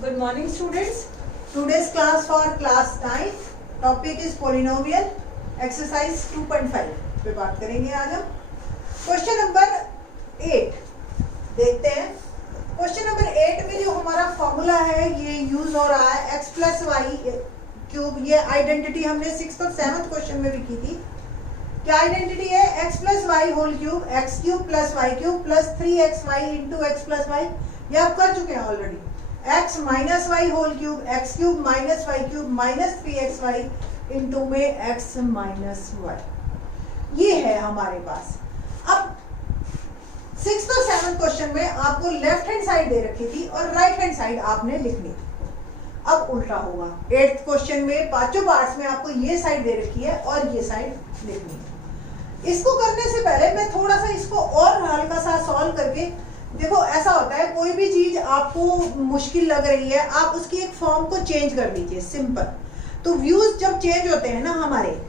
Good morning, students. Today's class for class 9 topic is polynomial exercise 2.5 पे बात करेंगे आज हम। क्वेश्चन नंबर 8 देखते हैं। क्वेश्चन नंबर 8 में जो हमारा फॉर्मूला है ये यूज हो रहा है x प्लस वाई क्यूब। ये आइडेंटिटी हमने 6th और 7th क्वेश्चन में भी की थी। क्या आइडेंटिटी है? x plus Y whole cube X cube plus Y cube plus 3xy into X plus Y. ये आप कर चुके हैं already. x minus Y whole cube X cube minus Y cube minus 3xy into में x minus Y. ये है हमारे पास। अब 6th और 7th क्वेश्चन में आपको लेफ्ट हैंड साइड दे रखी थी और राइट हैंड साइड आपने लिखनी थी। अब उल्टा होगा। 8th क्वेश्चन में पांचों पार्ट्स में आपको ये साइड दे रखी है और ये साइड लिखनी है। इसको करने से पहले मैं थोड़ा सा इसको और हल्का सा सॉल्व करके देखो। ऐसा होता है कोई भी चीज आपको मुश्किल लग रही है, आप उसकी एक फॉर्म को चेंज कर दीजिए, सिंपल। तो व्यूज जब चेंज होते हैं ना हमारे,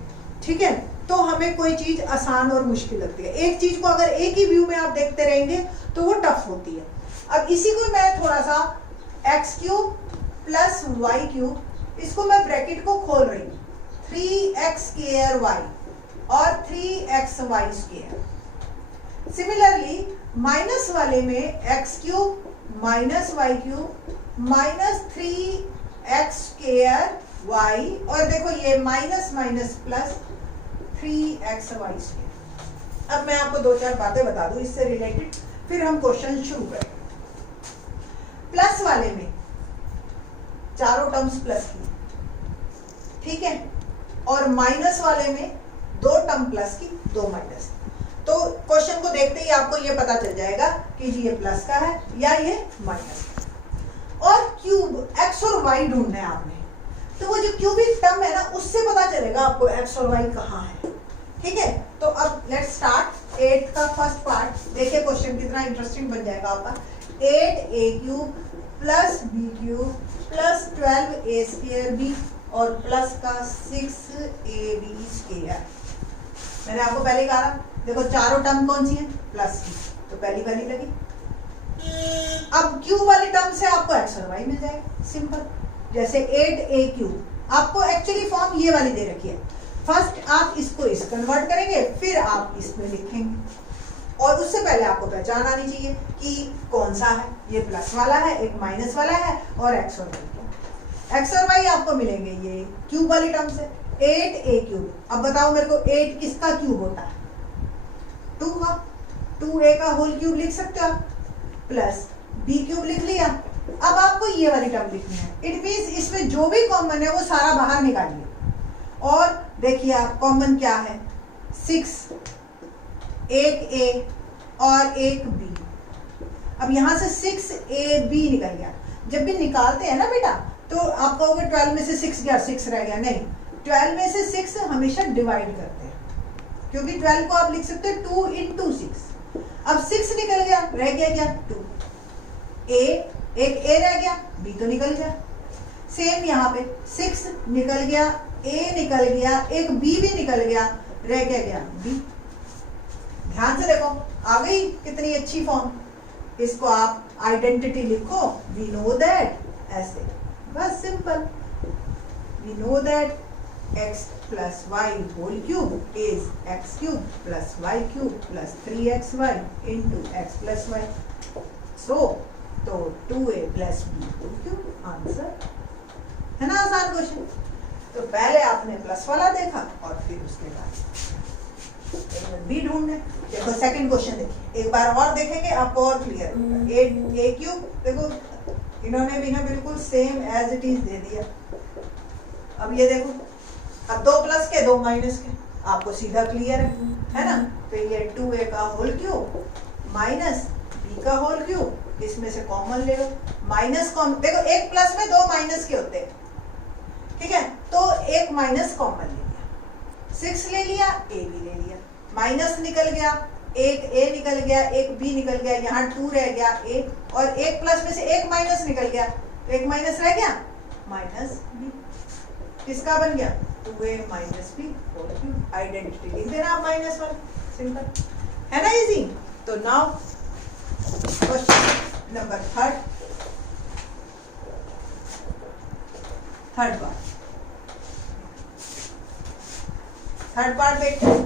ठीक है, तो हमें कोई चीज आसान और मुश्किल लगती है। एक चीज को अगर एक ही व्यू में आप देखते रहेंगे तो वो टफ होती है। अब इसी को मैं थोड़ा सा X cube plus Y cube, इसको मैं ब्रैकेट को खोल रही हूँ, 3x² और 3xy स्क्वायर। सिमिलरली माइनस वाले में X cube minus Y cube minus 3x² y, और देखो ये minus minus plus 3xy square. अब मैं आपको दो चार बातें बता दूं इससे रिलेटेड, फिर हम क्वेश्चन शुरू करें। प्लस वाले में चारों टर्म्स प्लस की, ठीक है, और माइनस वाले में दो टर्म प्लस की, दो माइनस। तो क्वेश्चन को देखते ही आपको ये पता चल जाएगा कि जी ये प्लस का है या ये माइनस का। और क्यूब एक्स और वाई ढूंढना है आपने, तो वो जो क्यूबिक टर्म है ना उससे पता चलेगा आपको एक्स और वाई कहाँ है, ठीक है। तो अब लेट्स स्टार्ट 8 का फर्स्ट पार्ट। देखिए क्वेश्चन कितना इंटरेस्टिंग बन जाएगा आपका। 8a³ plus b³ plus 12a² और प्लस का 6ab²। मैंने आपको पहले कहा था, देखो चारों टर्म कौन सी है? प्लस की, तो पहली वाली लगी। अब क्यूब वाली टर्म से आपको एक्स और वाई मिल जाएगा, सिंपल। जैसे 8a³ आपको एक्चुअली फॉर्म ये वाली दे रखी है। फर्स्ट आप इसको इस कन्वर्ट करेंगे, फिर आप इसमें लिखेंगे। और उससे पहले आपको पहचान आनी चाहिए कि कौन सा है। ये प्लस वाला है, एक माइनस वाला है, और एक्स और वाई। एक्स और वाई आपको मिलेंगे ये क्यूब वाली टर्म से। 8a³। अब बताओ मेरे को 8 किसका क्यूब होता है? 2 का। 2a का होल क्यूब लिख सकते हो आप, प्लस b³ लिख लिया। अब आपको ये वाली टर्म लिखनी है। इट मींस इसमें जो भी कॉमन है वो सारा बाहर निकालिए। और देखिए आप कॉमन क्या है? 6, एक a और एक b। अब यहां से 6ab निकल गया। जब भी निकालते हैं ना बेटा, तो आप कहोगे 12 में से 6 गया, 6 रह गया। नहीं, 12 में से 6 हमेशा डिवाइड करते हैं, क्योंकि 12 को आप लिख सकते हैं 2 into 6। अब 6 निकल गया, रह गया क्या? 2। एक a रह गया, b तो निकल गया। सेम यहाँ पे 6 निकल गया, a निकल गया, एक b भी निकल गया, रह गया क्या? b। ध्यान से देखो, आ गई कितनी अच्छी फॉर्म। इसको आप आइडेंटिटी लिखो, वी नो दैट, ऐसे बस simple. We know that x plus y whole cube is x³ plus y³ plus 3xy into x plus y. So, तो 2a plus b whole cube answer है ना। आसान question. तो पहले आपने प्लस वाला देखा और फिर उसके बाद b ढूंढना। देखो सेकंड क्वेश्चन देखिए, एक बार और देखेंगे आपको और क्लियर होगा। a³ देखो इन्होंने भी ना बिल्कुल सेम एज इट इज दे दिया। अब ये देखो, अब 2 प्लस के 2 माइनस के, आपको सीधा क्लियर है ना। तो ये 2a का होल क्यूब माइनस b का होल क्यूब, इसमें से कॉमन ले लो। माइनस कॉमन, देखो एक प्लस में 2 माइनस के होते हैं, ठीक है, तो एक माइनस कॉमन ले लिया। 6 ले लिया, a भी ले लिया, माइनस निकल गया, एक a निकल गया, एक b निकल गया, यहाँ 2 रह गया a, और एक प्लस में से एक माइनस निकल गया, तो एक माइनस रह गया, माइनस b। किसका बन गया? 2a minus b whole cube. Identity लिख देना आप माइनस वाला, सिंपल है ना, इजी। तो now question number 3। Third part देखते हैं।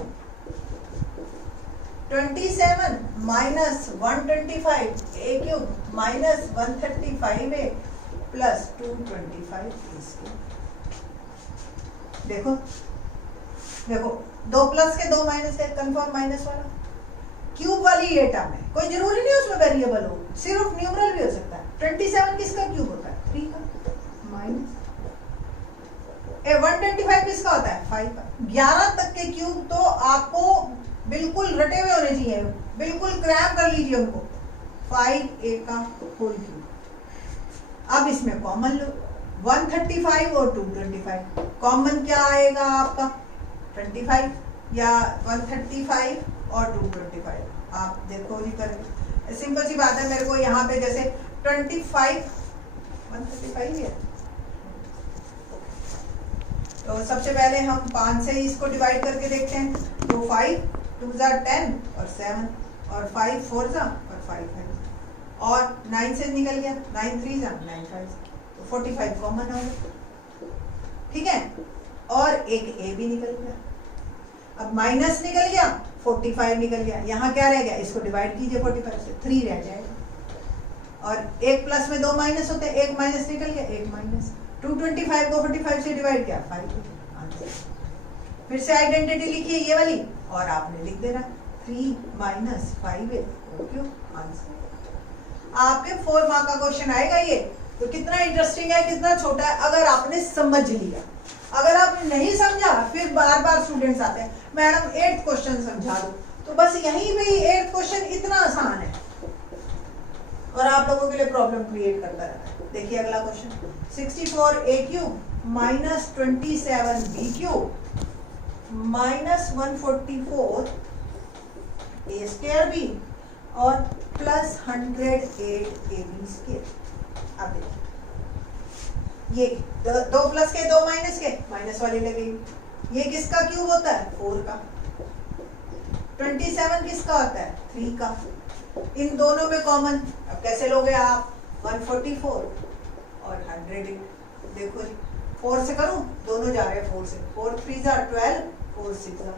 27 माइनस 125 ए क्यूब माइनस 135 ए प्लस 225 ए स्क्वायर। देखो देखो, दो प्लस के दो माइनस के, कंफर्म माइनस वाला। क्यूब वाली ये टर्म है, कोई जरूरी नहीं उसमें वेरिएबल हो, सिर्फ न्यूमरल भी हो सकता है। 27 किसका क्यूब होता है? 3 का, माइनस 125 किसका होता है? 5 का। 11 तक के क्यूब तो आपको बिल्कुल रटे हुए होने चाहिए, बिल्कुल क्रैम कर लीजिए उनको। 5a का होल क्यूब। अब इसमें कॉमन लो, 135 और 225। कॉमन क्या आएगा आपका? 25 या 135 और 225। आप देखो जी करें, सिंपल सी बात है। मेरे को यहाँ पे जैसे 25 135 है, तो सबसे पहले हम 5 से इसको डिवाइड करके देखते हैं। तो 5 2 जा 10 और 7 और 5 4 जा और 5 है, और 9 से निकल गया, 9 3 जा 9 5, तो 45 कॉमन हो गया, ठीक है। और एक ए भी निकल गया। अब माइनस निकल गया, 45 निकल गया। यहाँ क्या रह गया? इसको डिवाइड कीजिए 45 से, 3 रह जाएगा। और एक प्लस में दो माइनस होते हैं, एक माइनस निकल गया, एक माइनस। 225 को 45 से डिवाइड किया, 5 आंसर। फिर से आइडेंटिटी लिखिए ये वाली, और आपने लिख देना 3 माइनस 5 क्यों आंसर। आपके 4 मार्क का क्वेश्चन आएगा ये। तो कितना इंटरेस्टिंग है, कितना छोटा है, अगर आपने समझ लिया। अगर आपने नहीं समझा, फिर बार बार स्टूडेंट्स आते हैं, मैडम 8th क्वेश्चन समझा दो। तो बस यहीं पे 8th क्वेश्चन इतना आसान है और आप लोगों के लिए प्रॉब्लम क्रिएट करता रहता है। देखिए अगला question, 64a cube minus 27b cube minus 144 a square b और प्लस 108ab स्क्वायर। अब देखिए ये दो प्लस के दो माइनस के, माइनस वाली लगेगी। ये किसका क्यूब होता है? 4 का। 27 किसका होता है? 3 का। इन दोनों में कॉमन, अब कैसे लोगे आप? 144 और 108। देखो जी, 4 से करूं, दोनों जा रहे हैं 4 से। 4 3 जा 12, 4 6 जा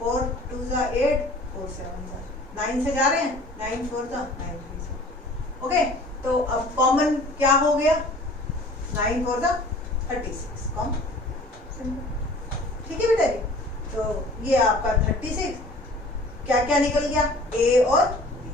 4 2 जा 8, 4 7 जा 9 से जा रहे हैं, 9 4 जा 9 3 जा। ओके, तो अब कॉमन क्या हो गया? 9 4 जा 36 कॉमन, ठीक है बेटा जी। तो ये आपका 36, क्या क्या निकल गया? ए और बी।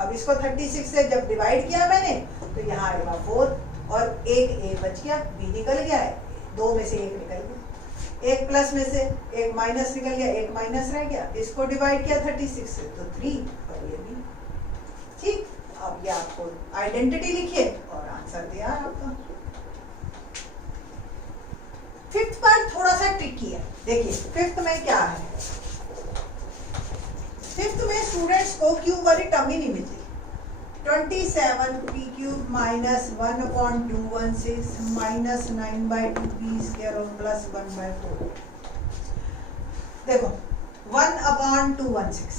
अब इसको 36 से जब डिवाइड किया मैंने, तो यहाँ आएगा 4 और एक ए बच गया, बी निकल गया है, 2 में से 1 निकल गया। एक प्लस में से एक माइनस निकल गया, एक माइनस रह गया। इसको डिवाइड किया 36 से, तो 3 और ये बी, ठीक। अब ये आपको आइडेंटिटी लिखिए और आंसर तैयार आपका। 5th पार्ट थोड़ा सा ट्रिकी है। देखिए 5th में क्या है? 5th में स्टूडेंट्स को क्यूब वाली टर्म ही नहीं मिलती। 27p cube minus 1/216 minus 9/2b square और प्लस 1/4। देखो 1/216।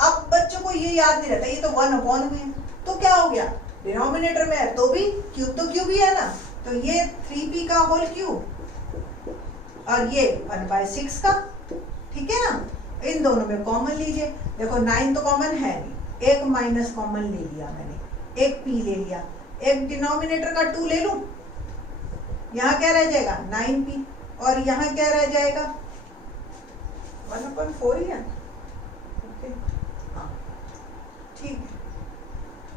अब बच्चों को ये याद नहीं रहता, ये तो 1/, में तो क्या हो गया? डिनोमिनेटर में है तो भी क्यूब तो क्यूब ही है ना, तो ये 3p का होल क्यूब और ये 1/6 का, ठीक है ना। इन दोनों में कॉमन लीजिए। देखो 9 तो कॉमन है नहीं, एक माइनस कॉमन ले लिया मैंने, एक p ले लिया, एक डिनोमिनेटर का 2 ले लूं, यहाँ क्या रह जाएगा? 9p, और यहाँ क्या रह जाएगा? 1/4 ही है, ओके हाँ ठीक है।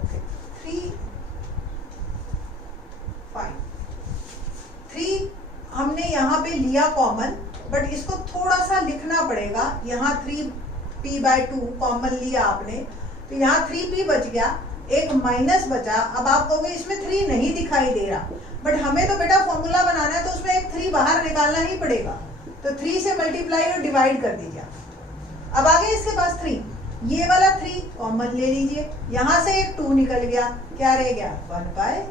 ओके 3 फाइन 3 हमने यहाँ पे लिया कॉमन, बट इसको थोड़ा सा लिखना पड़ेगा। यहाँ 3p/2 कॉमन लिया आपने, तो यहाँ 3p बच गया, एक माइनस बचा। अब आप कहोगे इसमें 3 नहीं दिखाई दे रहा, बट हमें तो बेटा फॉर्मूला बनाना है, तो उसमें एक 3 बाहर निकालना ही पड़ेगा। तो 3 से मल्टीप्लाई और डिवाइड कर दीजिए। अब आगे इसके पास 3, ये वाला 3 कॉमन ले लीजिए, यहाँ से एक 2 निकल गया, क्या रह गया? 1/6।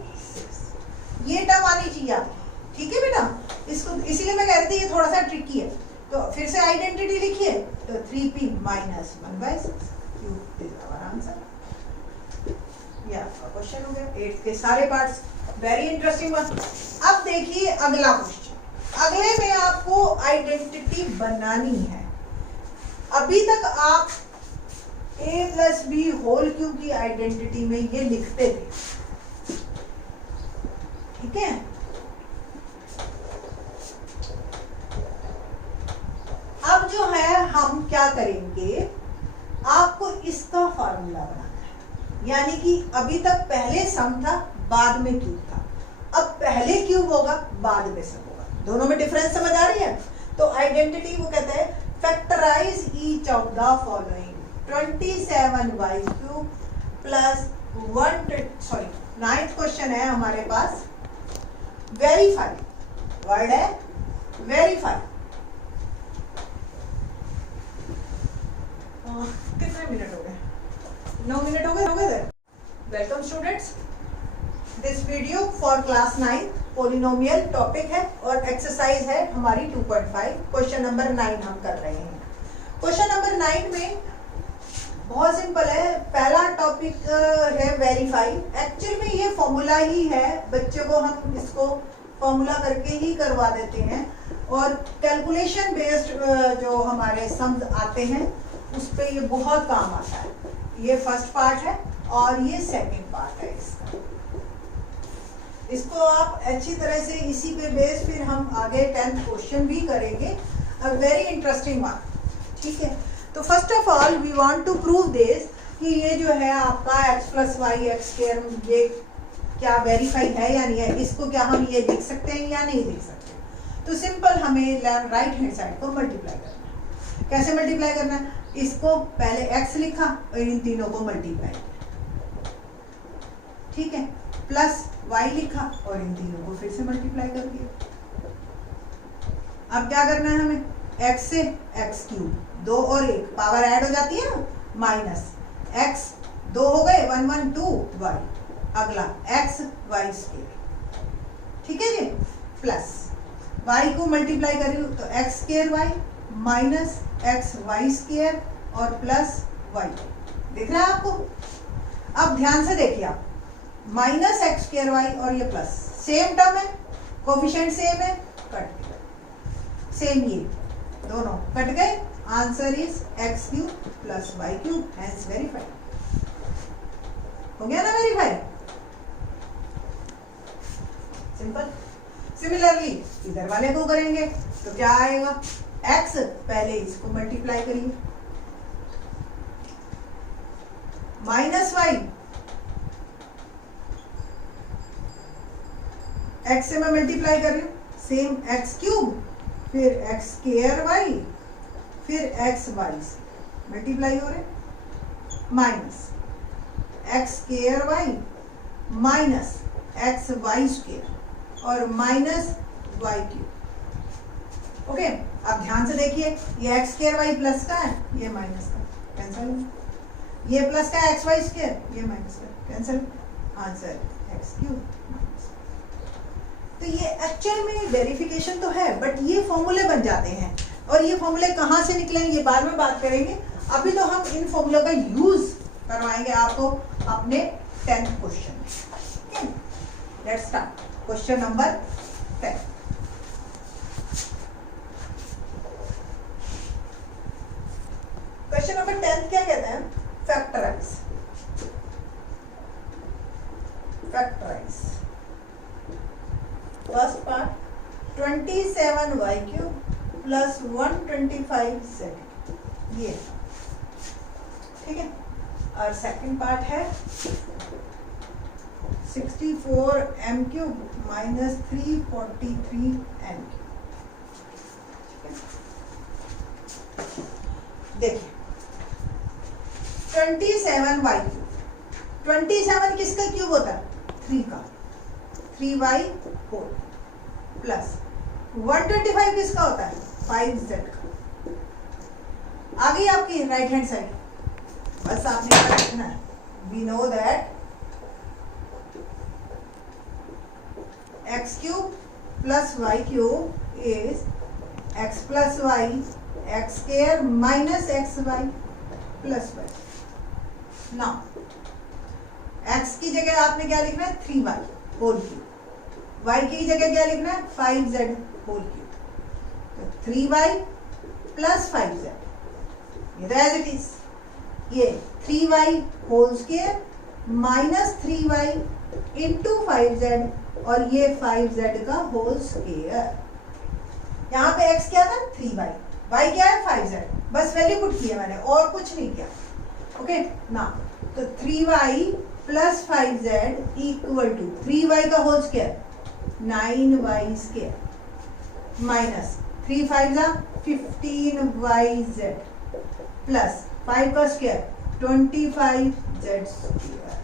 ये टर्म आनी चाहिए आपकी, ठीक है बेटा। इसको इसीलिए मैं कह रही थी ये थोड़ा सा ट्रिकी है। तो फिर से आइडेंटिटी लिखिए, तो 3p minus 1/6 cube is our answer. ये आपका क्वेश्चन हो गया। 8 के सारे पार्ट्स वेरी इंटरेस्टिंग वन। अब देखिए अगला क्वेश्चन, अगले में आपको आइडेंटिटी बनानी है। अभी तक आप a plus B whole cube की आइडेंटिटी में ये लिखते थे, ठीक है। अब जो है हम क्या करेंगे, आपको इसका फॉर्मूला बनाना है। यानी कि अभी तक पहले सम था, बाद में क्यूब था, अब पहले क्यूब होगा, बाद में सम होगा। दोनों में डिफरेंस समझ आ रही है? तो आइडेंटिटी वो कहते हैं factorise each of the following 27y cube plus 9th question है हमारे पास, वेरीफाई। वर्ड है वेरीफाई। कितने मिनट हो गए? 9 मिनट हो गए। Welcome students, this video for class 9 polynomial topic है और एक्सरसाइज है हमारी 2.5। क्वेश्चन नंबर 9 हम कर रहे हैं। क्वेश्चन नंबर 9 में बहुत सिंपल है। पहला टॉपिक है वेरीफाई। एक्चुअल में ये फॉर्मूला ही है, बच्चों को हम इसको फॉर्मूला करके ही करवा देते हैं और कैलकुलेशन बेस्ड जो हमारे सम्स आते हैं उस पे ये बहुत काम आता है। ये फर्स्ट पार्ट है और ये सेकंड पार्ट है इसका। इसको आप अच्छी तरह से इसी पे बेस फिर हम आगे 10th क्वेश्चन भी करेंगे। अ वेरी इंटरेस्टिंग वन, ठीक है। तो first of all we want to prove this कि ये जो है आपका x plus Y X square, ये क्या वेरीफाई है या नहीं है। इसको क्या हम ये लिख सकते हैं या नहीं लिख सकते? तो सिंपल हमें राइट हैंड साइड को मल्टीप्लाई करना है। कैसे मल्टीप्लाई करना है? इसको पहले x लिखा और इन तीनों को मल्टीप्लाई किया, ठीक है। प्लस y लिखा और इन तीनों को फिर से मल्टीप्लाई कर दिया। अब क्या करना है हमें? x से x क्यूब, 2 और 1 पावर ऐड हो जाती है ना, माइनस x 2 हो गए, 1 1 2 y, अगला x y स्क्वायर, ठीक है जी। प्लस y को मल्टीप्लाई करी तो x square y minus X Y square और प्लस वाई। दिख रहा है आपको? अब ध्यान से देखिए आप, माइनस एक्स स्क्वायर वाई और ये प्लस सेम टर्म है, कोफिशिएंट सेम है, कट गया। सेम ये दोनों कट गए। Answer is X cube plus Y cube, hence verified. हो गया ना वेरीफाई? सिंपल। सिमिलरली इधर वाले को करेंगे तो क्या आएगा? x, पहले इसको मल्टीप्लाई करिए, माइनस वाई, x से मैं मल्टीप्लाई कर रही हूं, सेम x क्यूब, फिर x स्क्वायर वाई, फिर x वाई से मल्टीप्लाई हो रहे, minus x square Y minus x Y square और माइनस वाई क्यूब। ओके, अब ध्यान से देखिए, ये एक्स स्क्वायर वाई प्लस का है, ये माइनस का, कैंसिल। ये प्लस का है एक्स वाई स्क्वायर, ये माइनस का, cancel. Answer x cube minus. तो ये एक्चुअल में वेरिफिकेशन तो है, बट ये फॉर्मूले बन जाते हैं और ये फॉर्मूले कहाँ से निकलेंगे ये बाद में बात करेंगे। अभी तो हम इन फॉर्मूलों का यूज करवाएंगे आपको अपने 10th क्वेश्चन में। Let's start question number 10। Question number 10 क्या कहते हैं? Factorise. Factorise first part 27y cube plus 125z, ये ठीक है। और सेकंड पार्ट है 64m cube minus 343n cube. देखिए 27y क्यूब, 27 किसका क्यूब होता है? 3 का, 3y होल प्लस 125 किसका होता है? 5z का। आ गई आपकी राइट हैंड साइड। बस आपने क्या लिखना है? We know that x cube plus y cube is x plus y X square minus X Y plus Y. Now X की जगह आपने क्या लिखना है? 3y whole cube. y की जगह क्या लिखना है 5z होल क्यूब, तो 3y प्लस 5z, ये तो एज इट इज, ये 3y whole square minus 3y into 5z और ये 5z का होल स्क्वायर। यहाँ पे x क्या था 3y, y क्या है 5z, बस वैल्यू पुट किया मैंने और कुछ नहीं किया। ओके ना, तो 3y plus 5z equal to 3y का whole square 9y square minus 3 5 जा 15yz प्लस 5 का square 25z square.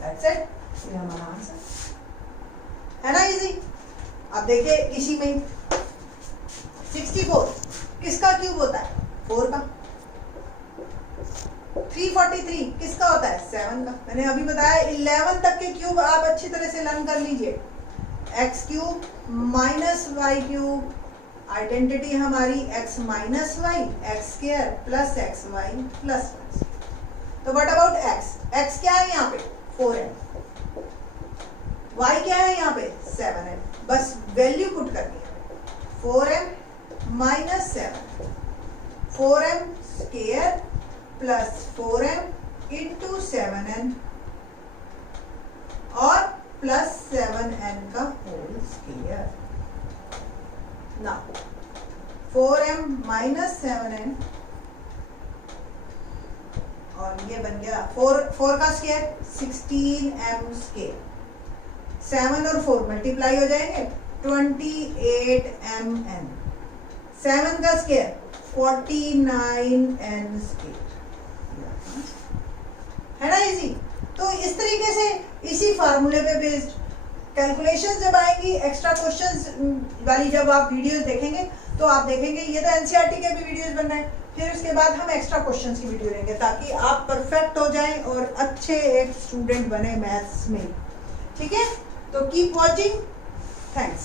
That's it, ये हमारा आंसर है ना, इजी। अब देखिए इसी में 64 किसका क्यूब होता है 4 का, 343 किसका होता है 7 का। मैंने अभी बताया 11 तक के क्यूब आप अच्छी तरह से लर्न कर लीजिए। X cube minus Y cube, identity हमारी x minus Y, X square plus X Y plus 1। तो व्हाट अबाउट x, x क्या है यहाँ पे 4m, y क्या है यहाँ पे 7m, बस वैल्यू पुट करनी है 4m minus 7, 4m square plus 4m into 7n और प्लस 7n का होल स्क्वायर। ना 4m माइनस 7n और ये बन गया 4 का स्क्वायर 16m स्क्वायर, 7 और 4 मल्टीप्लाई हो जाएंगे 28mn, 7 का स्क्वायर 49n स्क्वायर, है ना इजी। तो इस तरीके से इसी फार्मूले पे बेस्ड कैलकुलेशन जब आएंगी, एक्स्ट्रा क्वेश्चंस वाली जब आप वीडियोस देखेंगे तो आप देखेंगे ये तो एनसीईआरटी के भी वीडियोस बन रहे हैं, फिर उसके बाद हम एक्स्ट्रा क्वेश्चंस की वीडियो लेंगे ताकि आप परफेक्ट हो जाएं और अच्छे एक स्टूडेंट बने मैथ्स में। ठीक है, तो कीप वॉचिंग, थैंक्स।